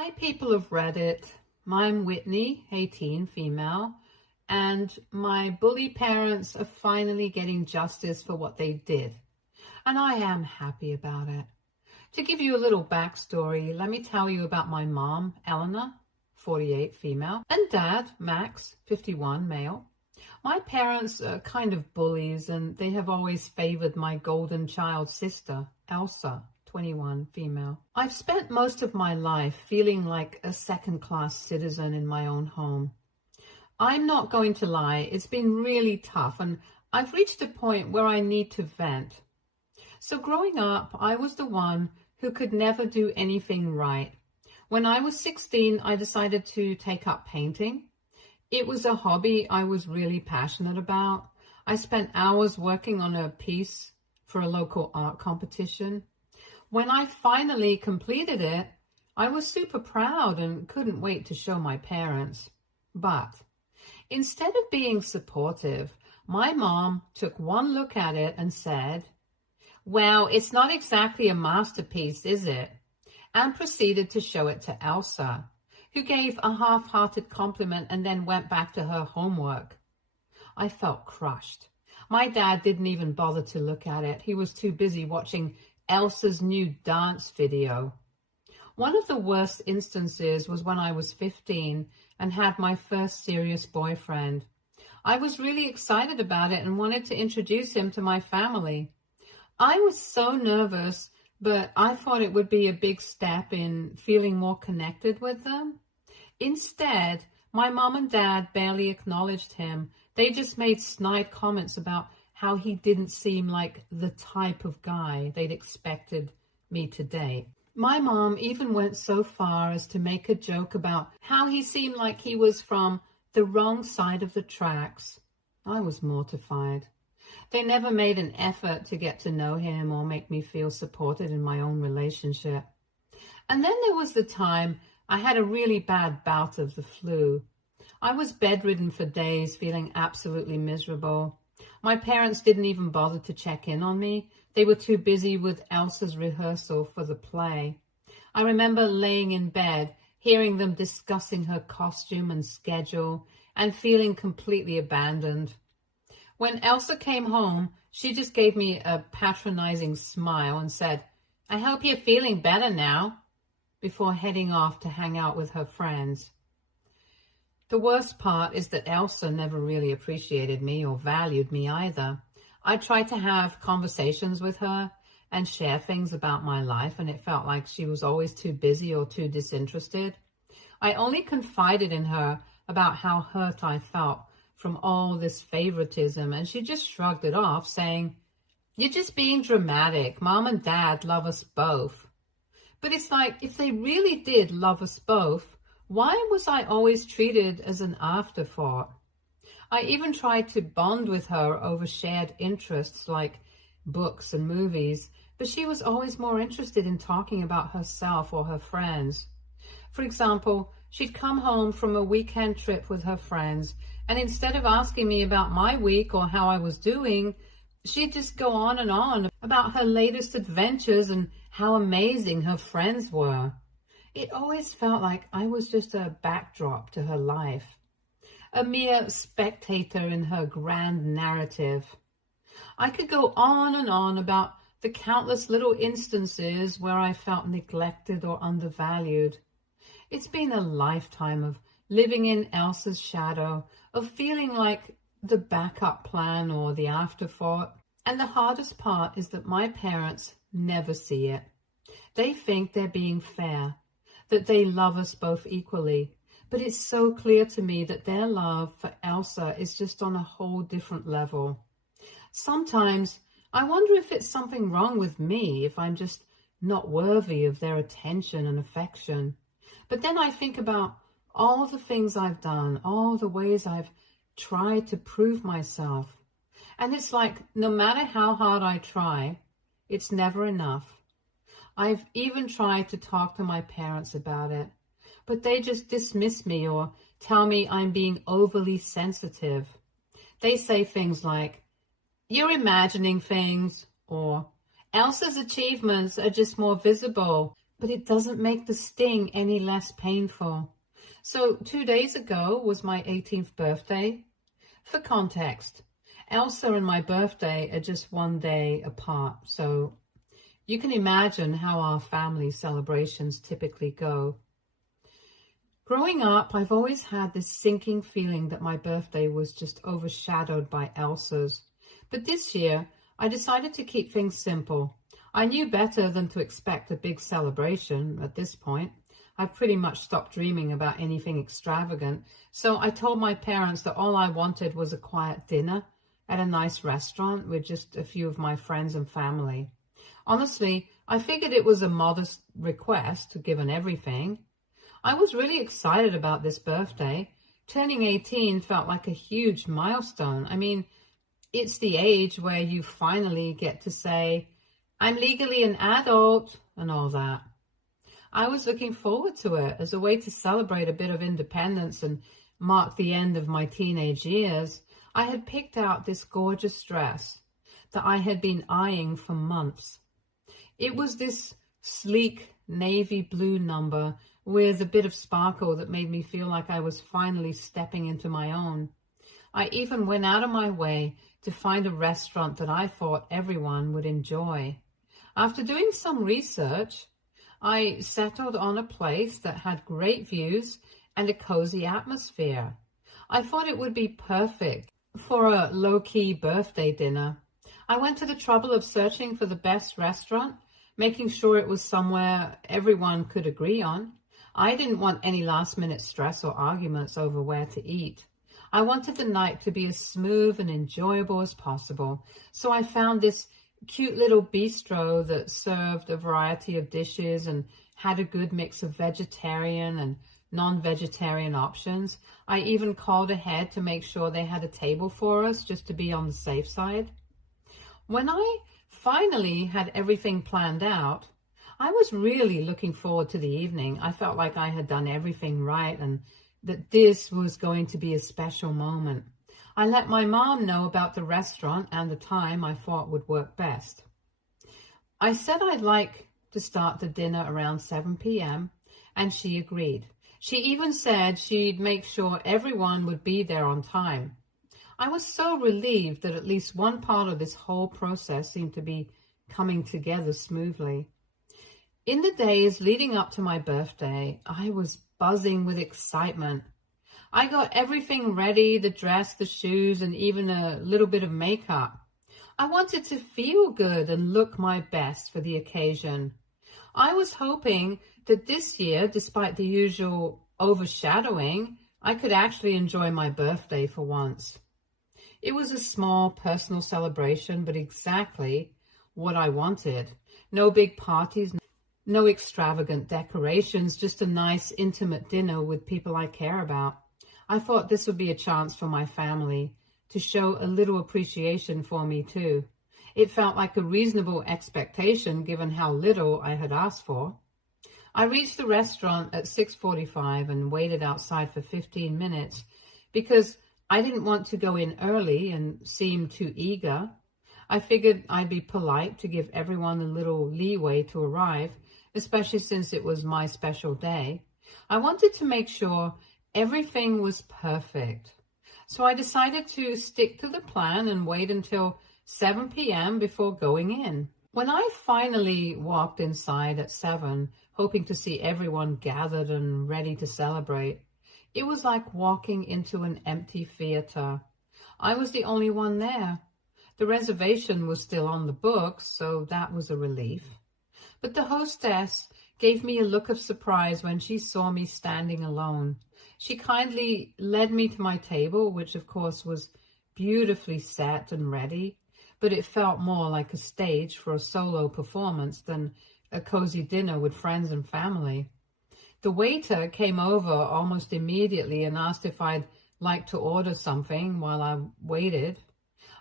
Hi, people of Reddit. I'm Whitney, 18, female, and my bully parents are finally getting justice for what they did, and I am happy about it. To give you a little backstory, let me tell you about my mom, Eleanor, 48, female, and dad, Max, 51, male. My parents are kind of bullies, and they have always favored my golden child sister, Elsa, 21, female. I've spent most of my life feeling like a second-class citizen in my own home. I'm not going to lie, it's been really tough, and I've reached a point where I need to vent. So growing up, I was the one who could never do anything right. When I was 16, I decided to take up painting. It was a hobby I was really passionate about. I spent hours working on a piece for a local art competition. When I finally completed it, I was super proud and couldn't wait to show my parents. But instead of being supportive, my mom took one look at it and said, "Well, it's not exactly a masterpiece, is it?" and proceeded to show it to Elsa, who gave a half-hearted compliment and then went back to her homework. I felt crushed. My dad didn't even bother to look at it. He was too busy watching Elsa's new dance video. One of the worst instances was when I was 15 and had my first serious boyfriend. I was really excited about it and wanted to introduce him to my family. I was so nervous, but I thought it would be a big step in feeling more connected with them. Instead, my mom and dad barely acknowledged him. They just made snide comments about how he didn't seem like the type of guy they'd expected me to date. My mom even went so far as to make a joke about how he seemed like he was from the wrong side of the tracks. I was mortified. They never made an effort to get to know him or make me feel supported in my own relationship. And then there was the time I had a really bad bout of the flu. I was bedridden for days, feeling absolutely miserable. My parents didn't even bother to check in on me. They were too busy with Elsa's rehearsal for the play. I remember laying in bed, hearing them discussing her costume and schedule, and feeling completely abandoned. When Elsa came home, she just gave me a patronizing smile and said, "I hope you're feeling better now," before heading off to hang out with her friends. The worst part is that Elsa never really appreciated me or valued me either. I tried to have conversations with her and share things about my life, and it felt like she was always too busy or too disinterested. I only confided in her about how hurt I felt from all this favoritism, and she just shrugged it off, saying, "You're just being dramatic. Mom and Dad love us both." But it's like, if they really did love us both, why was I always treated as an afterthought? I even tried to bond with her over shared interests like books and movies, but she was always more interested in talking about herself or her friends. For example, she'd come home from a weekend trip with her friends, and instead of asking me about my week or how I was doing, she'd just go on and on about her latest adventures and how amazing her friends were. It always felt like I was just a backdrop to her life, a mere spectator in her grand narrative. I could go on and on about the countless little instances where I felt neglected or undervalued. It's been a lifetime of living in Elsa's shadow, of feeling like the backup plan or the afterthought. And the hardest part is that my parents never see it. They think they're being fair, that they love us both equally. But it's so clear to me that their love for Elsa is just on a whole different level. Sometimes I wonder if it's something wrong with me, if I'm just not worthy of their attention and affection. But then I think about all the things I've done, all the ways I've tried to prove myself. And it's like, no matter how hard I try, it's never enough. I've even tried to talk to my parents about it, but they just dismiss me or tell me I'm being overly sensitive. They say things like, "You're imagining things," or "Elsa's achievements are just more visible." but it doesn't make the sting any less painful. So 2 days ago was my 18th birthday. For context, Elsa and my birthday are just 1 day apart, so you can imagine how our family celebrations typically go. Growing up, I've always had this sinking feeling that my birthday was just overshadowed by Elsa's. But this year, I decided to keep things simple. I knew better than to expect a big celebration at this point. I've pretty much stopped dreaming about anything extravagant, so I told my parents that all I wanted was a quiet dinner at a nice restaurant with just a few of my friends and family. Honestly, I figured it was a modest request given everything. I was really excited about this birthday. Turning 18 felt like a huge milestone. I mean, it's the age where you finally get to say, I'm legally an adult and all that. I was looking forward to it as a way to celebrate a bit of independence and mark the end of my teenage years. I had picked out this gorgeous dress that I had been eyeing for months. It was this sleek navy blue number with a bit of sparkle that made me feel like I was finally stepping into my own. I even went out of my way to find a restaurant that I thought everyone would enjoy. After doing some research, I settled on a place that had great views and a cozy atmosphere. I thought it would be perfect for a low-key birthday dinner. I went to the trouble of searching for the best restaurant, making sure it was somewhere everyone could agree on. I didn't want any last-minute stress or arguments over where to eat. I wanted the night to be as smooth and enjoyable as possible, so I found this cute little bistro that served a variety of dishes and had a good mix of vegetarian and non-vegetarian options. I even called ahead to make sure they had a table for us just to be on the safe side. When I finally had everything planned out, I was really looking forward to the evening. I felt like I had done everything right and that this was going to be a special moment. I let my mom know about the restaurant and the time I thought would work best. I said I'd like to start the dinner around 7 p.m. and she agreed. She even said she'd make sure everyone would be there on time. I was so relieved that at least one part of this whole process seemed to be coming together smoothly. In the days leading up to my birthday, I was buzzing with excitement. I got everything ready, the dress, the shoes, and even a little bit of makeup. I wanted to feel good and look my best for the occasion. I was hoping that this year, despite the usual overshadowing, I could actually enjoy my birthday for once. It was a small personal celebration, but exactly what I wanted. No big parties, no extravagant decorations, just a nice intimate dinner with people I care about. I thought this would be a chance for my family to show a little appreciation for me too. It felt like a reasonable expectation given how little I had asked for. I reached the restaurant at 6:45 and waited outside for 15 minutes because I didn't want to go in early and seem too eager. I figured I'd be polite to give everyone a little leeway to arrive, especially since it was my special day. I wanted to make sure everything was perfect. So I decided to stick to the plan and wait until 7 p.m. before going in. When I finally walked inside at 7, hoping to see everyone gathered and ready to celebrate, it was like walking into an empty theater. I was the only one there. The reservation was still on the books, so that was a relief. But the hostess gave me a look of surprise when she saw me standing alone. She kindly led me to my table, which of course was beautifully set and ready, but it felt more like a stage for a solo performance than a cozy dinner with friends and family. The waiter came over almost immediately and asked if I'd like to order something while I waited.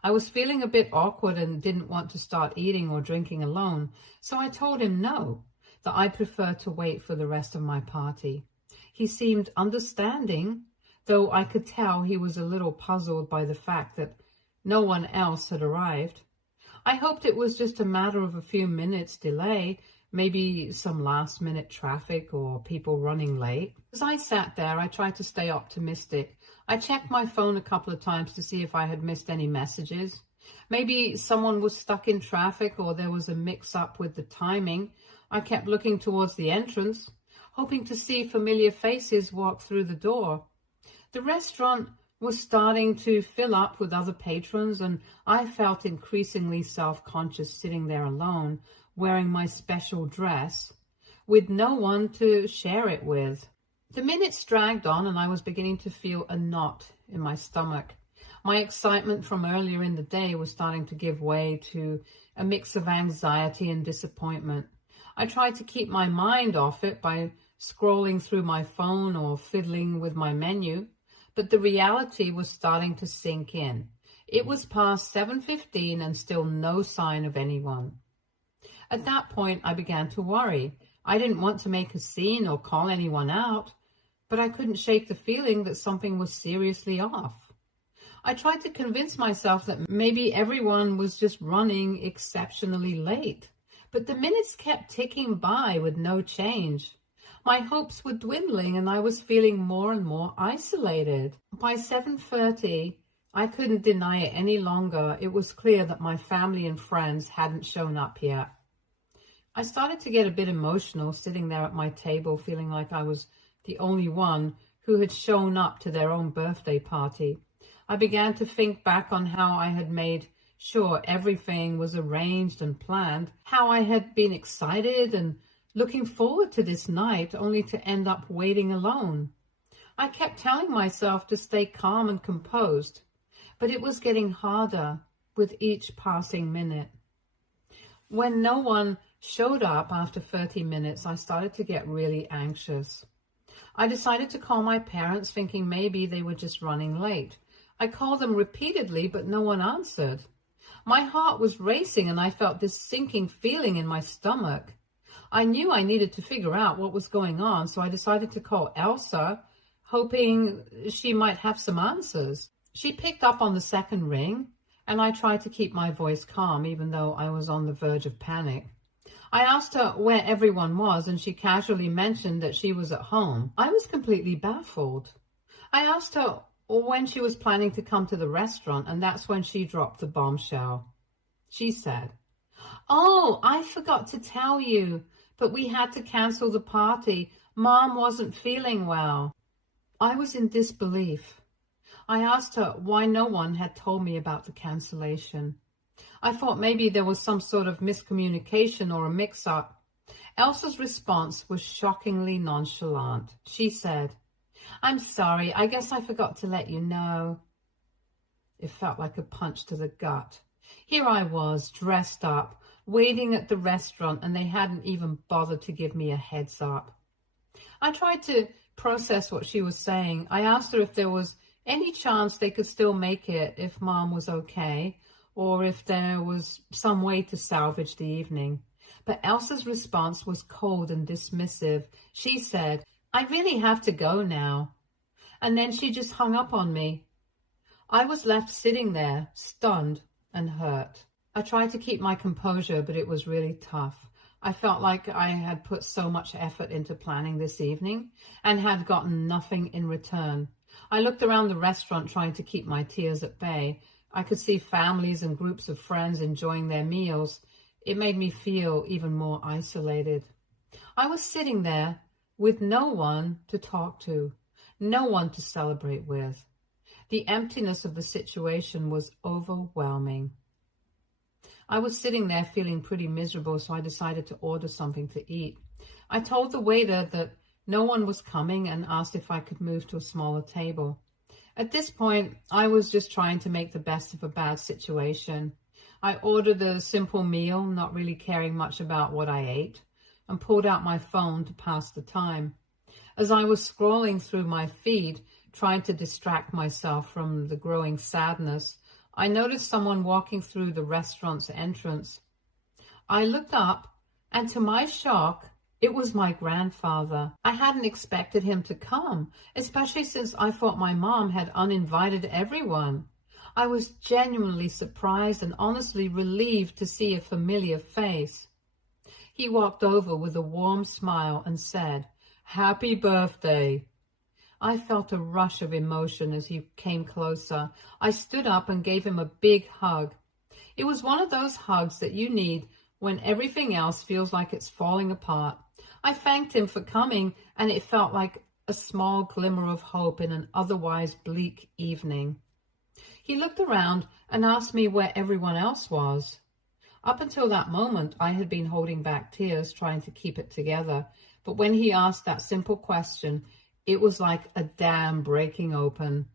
I was feeling a bit awkward and didn't want to start eating or drinking alone, so I told him no, that I prefer to wait for the rest of my party. He seemed understanding, though I could tell he was a little puzzled by the fact that no one else had arrived. I hoped it was just a matter of a few minutes delay, maybe some last minute traffic or people running late. As I sat there, I tried to stay optimistic. I checked my phone a couple of times to see if I had missed any messages. Maybe someone was stuck in traffic or there was a mix-up with the timing. I kept looking towards the entrance, hoping to see familiar faces walk through the door. The restaurant was starting to fill up with other patrons, and I felt increasingly self-conscious sitting there alone, wearing my special dress, with no one to share it with. The minutes dragged on, and I was beginning to feel a knot in my stomach. My excitement from earlier in the day was starting to give way to a mix of anxiety and disappointment. I tried to keep my mind off it by scrolling through my phone or fiddling with my menu, but the reality was starting to sink in. It was past 7:15 and still no sign of anyone. At that point, I began to worry. I didn't want to make a scene or call anyone out, but I couldn't shake the feeling that something was seriously off. I tried to convince myself that maybe everyone was just running exceptionally late, but the minutes kept ticking by with no change. My hopes were dwindling and I was feeling more and more isolated. By 7:30, I couldn't deny it any longer. It was clear that my family and friends hadn't shown up yet. I started to get a bit emotional sitting there at my table, feeling like I was the only one who had shown up to their own birthday party. I began to think back on how I had made sure everything was arranged and planned, how I had been excited and looking forward to this night, only to end up waiting alone. I kept telling myself to stay calm and composed, but it was getting harder with each passing minute. When no one showed up after 30 minutes, I started to get really anxious. I decided to call my parents, thinking maybe they were just running late. I called them repeatedly, but no one answered. My heart was racing and I felt this sinking feeling in my stomach. I knew I needed to figure out what was going on, so I decided to call Elsa, hoping she might have some answers. She picked up on the second ring, and I tried to keep my voice calm, even though I was on the verge of panic. I asked her where everyone was, and she casually mentioned that she was at home. I was completely baffled. I asked her when she was planning to come to the restaurant, and that's when she dropped the bombshell. She said, "Oh, I forgot to tell you, but we had to cancel the party. Mom wasn't feeling well." I was in disbelief. I asked her why no one had told me about the cancellation. I thought maybe there was some sort of miscommunication or a mix-up. Elsa's response was shockingly nonchalant. She said, "I'm sorry, I guess I forgot to let you know." It felt like a punch to the gut. Here I was, dressed up, waiting at the restaurant, and they hadn't even bothered to give me a heads up. I tried to process what she was saying. I asked her if there was any chance they could still make it if Mom was okay, or if there was some way to salvage the evening. But Elsa's response was cold and dismissive. She said, "I really have to go now." And then she just hung up on me. I was left sitting there, stunned and hurt. I tried to keep my composure, but it was really tough. I felt like I had put so much effort into planning this evening and had gotten nothing in return. I looked around the restaurant trying to keep my tears at bay. I could see families and groups of friends enjoying their meals. It made me feel even more isolated. I was sitting there with no one to talk to, no one to celebrate with. The emptiness of the situation was overwhelming. I was sitting there feeling pretty miserable, so I decided to order something to eat. I told the waiter that no one was coming and asked if I could move to a smaller table. At this point, I was just trying to make the best of a bad situation. I ordered a simple meal, not really caring much about what I ate, and pulled out my phone to pass the time. As I was scrolling through my feed, trying to distract myself from the growing sadness, I noticed someone walking through the restaurant's entrance. I looked up, and to my shock, it was my grandfather. I hadn't expected him to come, especially since I thought my mom had uninvited everyone. I was genuinely surprised and honestly relieved to see a familiar face. He walked over with a warm smile and said, "Happy birthday." I felt a rush of emotion as he came closer. I stood up and gave him a big hug. It was one of those hugs that you need when everything else feels like it's falling apart. I thanked him for coming, and it felt like a small glimmer of hope in an otherwise bleak evening. He looked around and asked me where everyone else was. Up until that moment, I had been holding back tears, trying to keep it together. But when he asked that simple question, it was like a dam breaking open.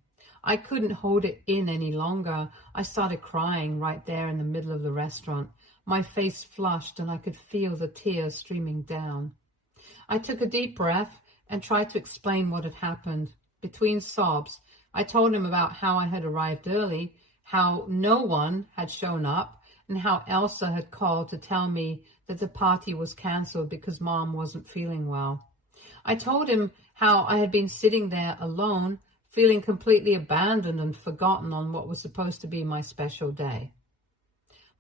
I couldn't hold it in any longer. I started crying right there in the middle of the restaurant. My face flushed and I could feel the tears streaming down. I took a deep breath and tried to explain what had happened. Between sobs, I told him about how I had arrived early, how no one had shown up, and how Elsa had called to tell me that the party was canceled because Mom wasn't feeling well. I told him how I had been sitting there alone, feeling completely abandoned and forgotten on what was supposed to be my special day.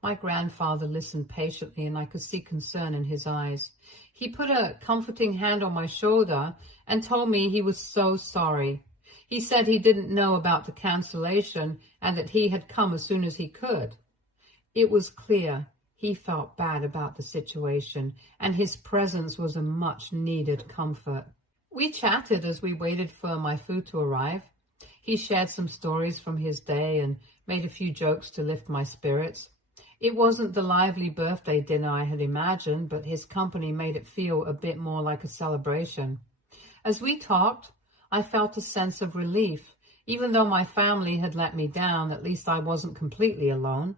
My grandfather listened patiently, and I could see concern in his eyes. He put a comforting hand on my shoulder and told me he was so sorry. He said he didn't know about the cancellation and that he had come as soon as he could. It was clear he felt bad about the situation, and his presence was a much-needed comfort. We chatted as we waited for my food to arrive. He shared some stories from his day and made a few jokes to lift my spirits. It wasn't the lively birthday dinner I had imagined, but his company made it feel a bit more like a celebration. As we talked, I felt a sense of relief. Even though my family had let me down, at least I wasn't completely alone.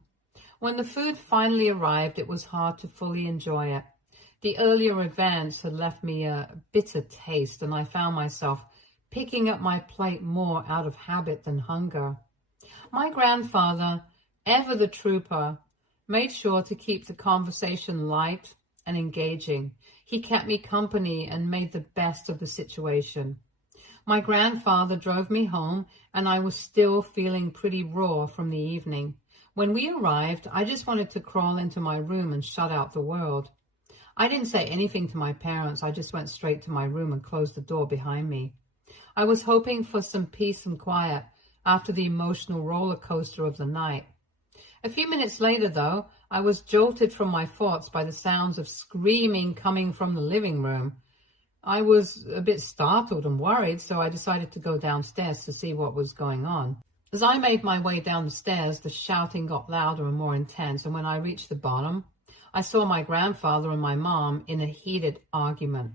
When the food finally arrived, it was hard to fully enjoy it. The earlier events had left me a bitter taste, and I found myself picking up my plate more out of habit than hunger. My grandfather, ever the trooper, made sure to keep the conversation light and engaging. He kept me company and made the best of the situation. My grandfather drove me home, and I was still feeling pretty raw from the evening. When we arrived, I just wanted to crawl into my room and shut out the world. I didn't say anything to my parents. I just went straight to my room and closed the door behind me. I was hoping for some peace and quiet after the emotional roller coaster of the night. A few minutes later, though, I was jolted from my thoughts by the sounds of screaming coming from the living room. I was a bit startled and worried, so I decided to go downstairs to see what was going on. As I made my way down the stairs, the shouting got louder and more intense, and when I reached the bottom, I saw my grandfather and my mom in a heated argument.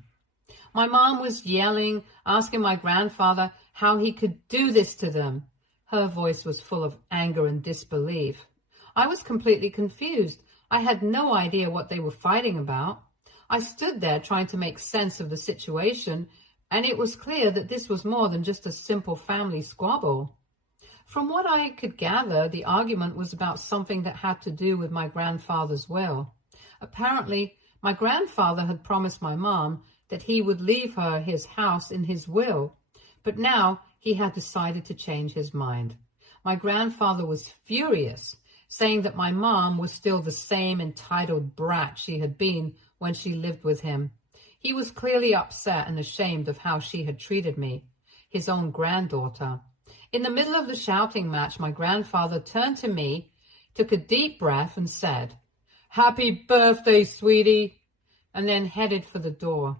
My mom was yelling, asking my grandfather how he could do this to them. Her voice was full of anger and disbelief. I was completely confused. I had no idea what they were fighting about. I stood there trying to make sense of the situation, and it was clear that this was more than just a simple family squabble. From what I could gather, the argument was about something that had to do with my grandfather's will. Apparently, my grandfather had promised my mom that he would leave her his house in his will, but now he had decided to change his mind. My grandfather was furious, saying that my mom was still the same entitled brat she had been when she lived with him. He was clearly upset and ashamed of how she had treated me, his own granddaughter. In the middle of the shouting match, my grandfather turned to me, took a deep breath and said, "Happy birthday, sweetie," and then headed for the door.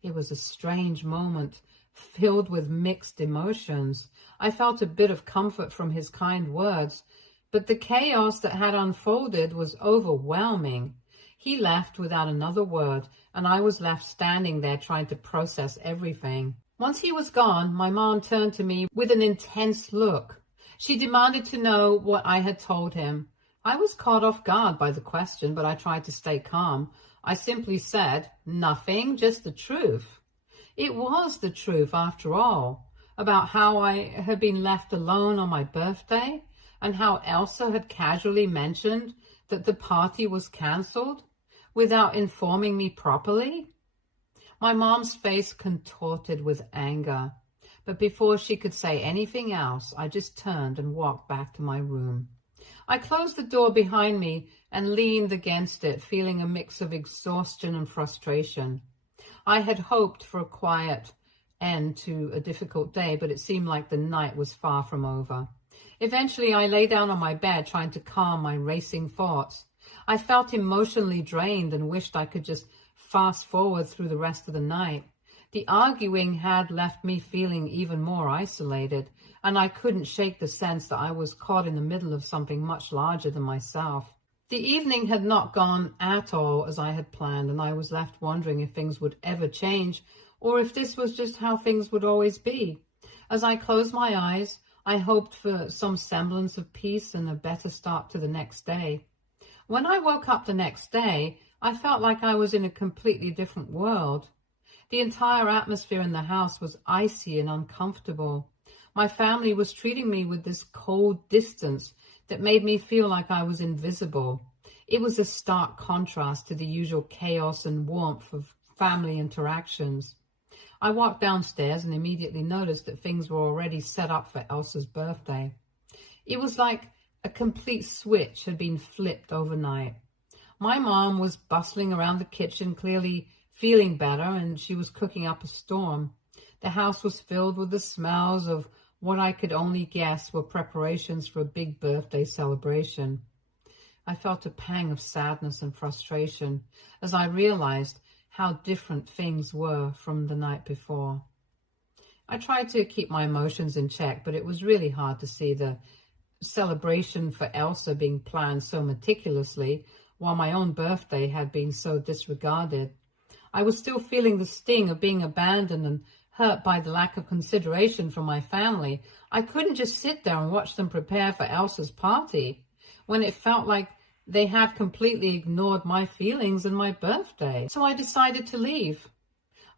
It was a strange moment, filled with mixed emotions. I felt a bit of comfort from his kind words, but the chaos that had unfolded was overwhelming. He left without another word, and I was left standing there trying to process everything. Once he was gone, my mom turned to me with an intense look. She demanded to know what I had told him. I was caught off guard by the question, but I tried to stay calm. I simply said, "Nothing, just the truth." It was the truth, after all, about how I had been left alone on my birthday and how Elsa had casually mentioned that the party was cancelled without informing me properly. My mom's face contorted with anger, but before she could say anything else, I just turned and walked back to my room. I closed the door behind me and leaned against it, feeling a mix of exhaustion and frustration. I had hoped for a quiet end to a difficult day, but it seemed like the night was far from over. Eventually, I lay down on my bed, trying to calm my racing thoughts. I felt emotionally drained and wished I could just fast forward through the rest of the night. The arguing had left me feeling even more isolated, and I couldn't shake the sense that I was caught in the middle of something much larger than myself. The evening had not gone at all as I had planned, and I was left wondering if things would ever change, or if this was just how things would always be. As I closed my eyes, I hoped for some semblance of peace and a better start to the next day. When I woke up the next day, I felt like I was in a completely different world. The entire atmosphere in the house was icy and uncomfortable. My family was treating me with this cold distance that made me feel like I was invisible. It was a stark contrast to the usual chaos and warmth of family interactions. I walked downstairs and immediately noticed that things were already set up for Elsa's birthday. It was like a complete switch had been flipped overnight. My mom was bustling around the kitchen, clearly feeling better, and she was cooking up a storm. The house was filled with the smells of what I could only guess were preparations for a big birthday celebration. I felt a pang of sadness and frustration as I realized how different things were from the night before. I tried to keep my emotions in check, but it was really hard to see the celebration for Elsa being planned so meticulously, while my own birthday had been so disregarded. I was still feeling the sting of being abandoned and hurt by the lack of consideration from my family. I couldn't just sit there and watch them prepare for Elsa's party when it felt like they had completely ignored my feelings and my birthday. So I decided to leave.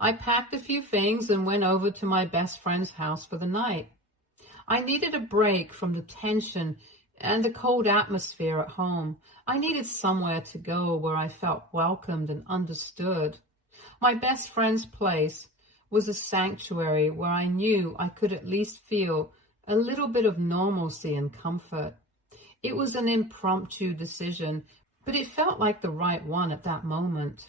I packed a few things and went over to my best friend's house for the night. I needed a break from the tension and the cold atmosphere at home. I needed somewhere to go where I felt welcomed and understood. My best friend's place was a sanctuary where I knew I could at least feel a little bit of normalcy and comfort. It was an impromptu decision, but it felt like the right one at that moment.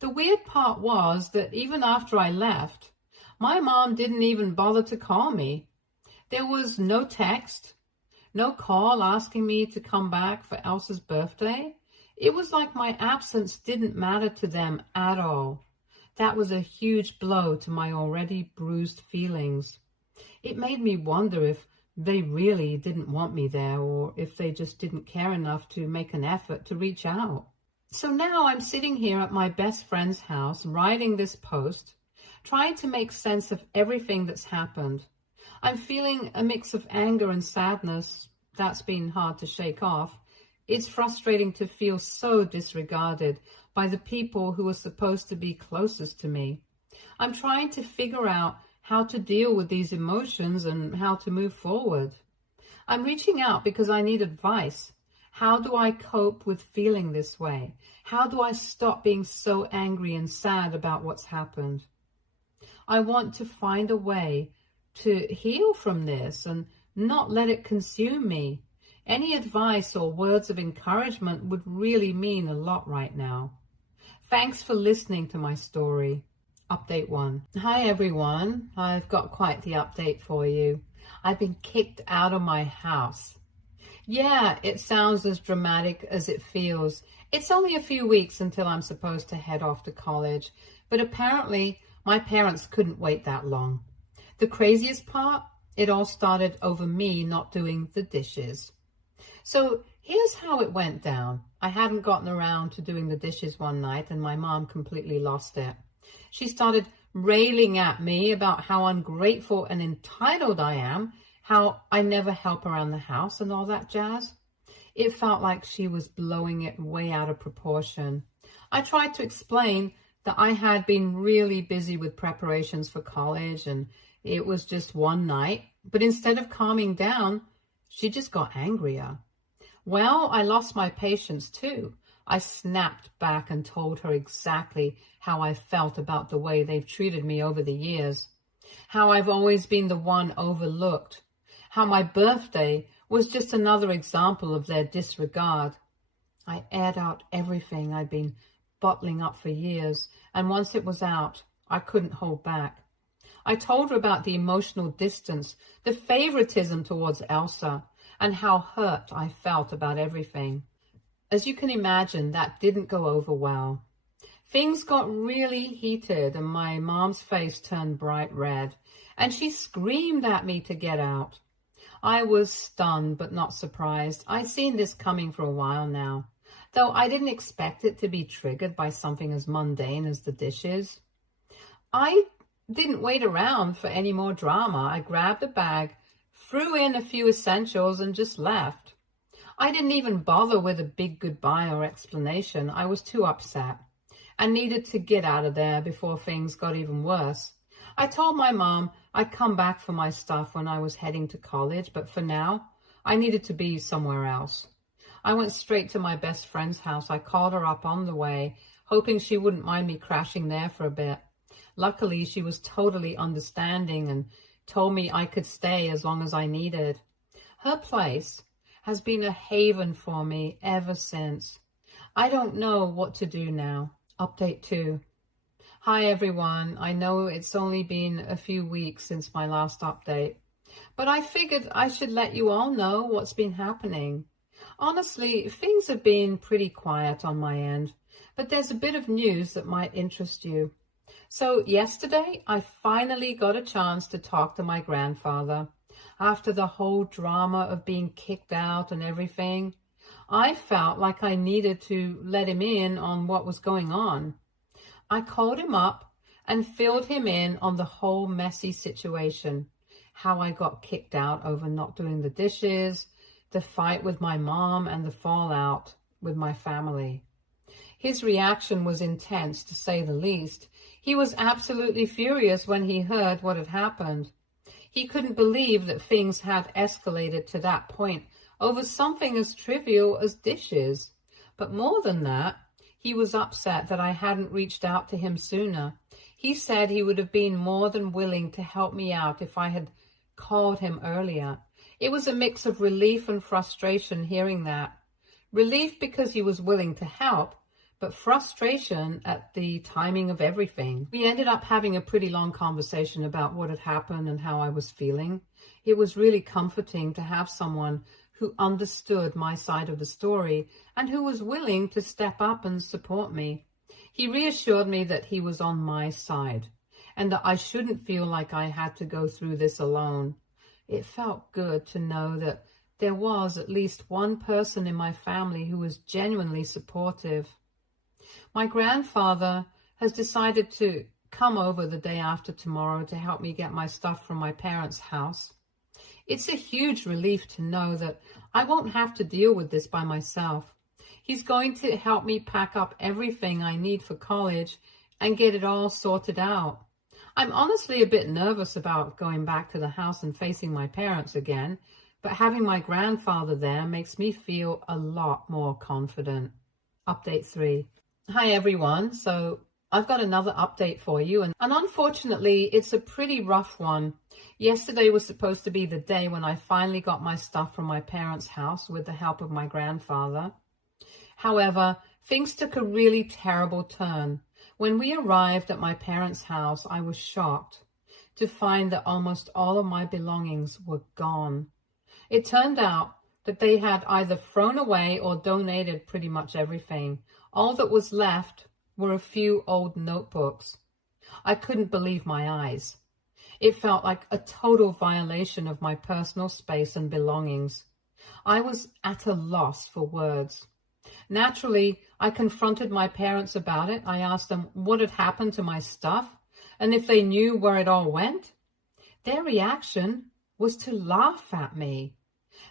The weird part was that even after I left, my mom didn't even bother to call me. There was no text, no call asking me to come back for Elsa's birthday. It was like my absence didn't matter to them at all. That was a huge blow to my already bruised feelings. It made me wonder if they really didn't want me there, or if they just didn't care enough to make an effort to reach out. So now I'm sitting here at my best friend's house, writing this post, trying to make sense of everything that's happened. I'm feeling a mix of anger and sadness. That's been hard to shake off. It's frustrating to feel so disregarded by the people who are supposed to be closest to me. I'm trying to figure out how to deal with these emotions and how to move forward. I'm reaching out because I need advice. How do I cope with feeling this way? How do I stop being so angry and sad about what's happened? I want to find a way to heal from this and not let it consume me. Any advice or words of encouragement would really mean a lot right now. Thanks for listening to my story. Update 1. Hi everyone, I've got quite the update for you. I've been kicked out of my house. Yeah, it sounds as dramatic as it feels. It's only a few weeks until I'm supposed to head off to college, but apparently my parents couldn't wait that long. The craziest part? It all started over me not doing the dishes. So here's how it went down. I hadn't gotten around to doing the dishes one night and my mom completely lost it. She started railing at me about how ungrateful and entitled I am, how I never help around the house and all that jazz. It felt like she was blowing it way out of proportion. I tried to explain that I had been really busy with preparations for college and it was just one night, but instead of calming down, she just got angrier. Well, I lost my patience too. I snapped back and told her exactly how I felt about the way they've treated me over the years, how I've always been the one overlooked, how my birthday was just another example of their disregard. I aired out everything I'd been bottling up for years, and once it was out, I couldn't hold back. I told her about the emotional distance, the favoritism towards Elsa, and how hurt I felt about everything. As you can imagine, that didn't go over well. Things got really heated and my mom's face turned bright red, and she screamed at me to get out. I was stunned but not surprised. I'd seen this coming for a while now, though I didn't expect it to be triggered by something as mundane as the dishes. I didn't wait around for any more drama. I grabbed a bag, threw in a few essentials, and just left. I didn't even bother with a big goodbye or explanation. I was too upset and needed to get out of there before things got even worse. I told my mom I'd come back for my stuff when I was heading to college, but for now, I needed to be somewhere else. I went straight to my best friend's house. I called her up on the way, hoping she wouldn't mind me crashing there for a bit. Luckily, she was totally understanding and told me I could stay as long as I needed. Her place has been a haven for me ever since. I don't know what to do now. Update 2. Hi everyone. I know it's only been a few weeks since my last update, but I figured I should let you all know what's been happening. Honestly, things have been pretty quiet on my end, but there's a bit of news that might interest you. So yesterday, I finally got a chance to talk to my grandfather. After the whole drama of being kicked out and everything, I felt like I needed to let him in on what was going on. I called him up and filled him in on the whole messy situation, how I got kicked out over not doing the dishes, the fight with my mom, and the fallout with my family. His reaction was intense, to say the least. He was absolutely furious when he heard what had happened. He couldn't believe that things had escalated to that point over something as trivial as dishes. But more than that, he was upset that I hadn't reached out to him sooner. He said he would have been more than willing to help me out if I had called him earlier. It was a mix of relief and frustration hearing that. Relief because he was willing to help, but frustration at the timing of everything. We ended up having a pretty long conversation about what had happened and how I was feeling. It was really comforting to have someone who understood my side of the story and who was willing to step up and support me. He reassured me that he was on my side and that I shouldn't feel like I had to go through this alone. It felt good to know that there was at least one person in my family who was genuinely supportive. My grandfather has decided to come over the day after tomorrow to help me get my stuff from my parents' house. It's a huge relief to know that I won't have to deal with this by myself. He's going to help me pack up everything I need for college and get it all sorted out. I'm honestly a bit nervous about going back to the house and facing my parents again, but having my grandfather there makes me feel a lot more confident. Update 3. Hi everyone. So I've got another update for you, and unfortunately it's a pretty rough one. Yesterday was supposed to be the day when I finally got my stuff from my parents' house with the help of my grandfather. However, things took a really terrible turn. When we arrived at my parents' house, I was shocked to find that almost all of my belongings were gone. It turned out that they had either thrown away or donated pretty much everything. All that was left were a few old notebooks. I couldn't believe my eyes. It felt like a total violation of my personal space and belongings. I was at a loss for words. Naturally, I confronted my parents about it. I asked them what had happened to my stuff and if they knew where it all went. Their reaction was to laugh at me.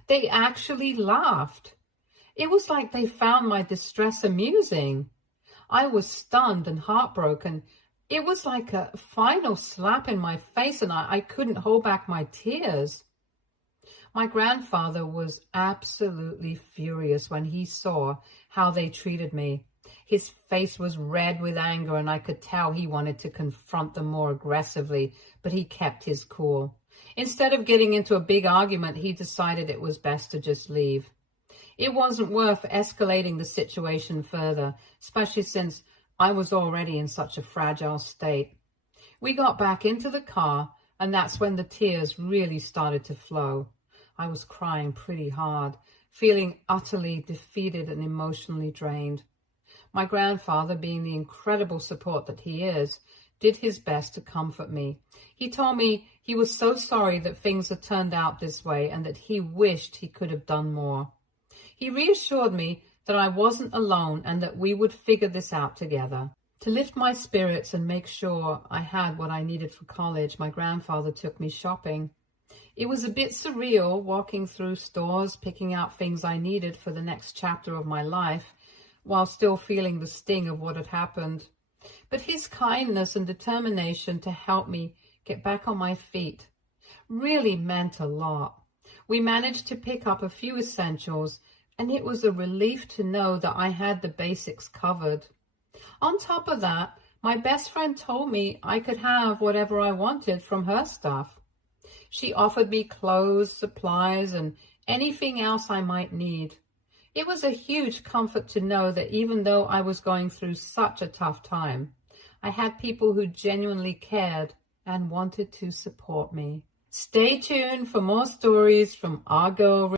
They actually laughed. It was like they found my distress amusing. I was stunned and heartbroken. It was like a final slap in my face, and I couldn't hold back my tears. My grandfather was absolutely furious when he saw how they treated me. His face was red with anger, and I could tell he wanted to confront them more aggressively, but he kept his cool. Instead of getting into a big argument, he decided it was best to just leave. It wasn't worth escalating the situation further, especially since I was already in such a fragile state. We got back into the car, and that's when the tears really started to flow. I was crying pretty hard, feeling utterly defeated and emotionally drained. My grandfather, being the incredible support that he is, did his best to comfort me. He told me he was so sorry that things had turned out this way and that he wished he could have done more. He reassured me that I wasn't alone and that we would figure this out together. To lift my spirits and make sure I had what I needed for college, my grandfather took me shopping. It was a bit surreal walking through stores, picking out things I needed for the next chapter of my life, while still feeling the sting of what had happened. But his kindness and determination to help me get back on my feet really meant a lot. We managed to pick up a few essentials, and it was a relief to know that I had the basics covered. On top of that, my best friend told me I could have whatever I wanted from her stuff. She offered me clothes, supplies, and anything else I might need. It was a huge comfort to know that even though I was going through such a tough time, I had people who genuinely cared and wanted to support me. Stay tuned for more stories from our girl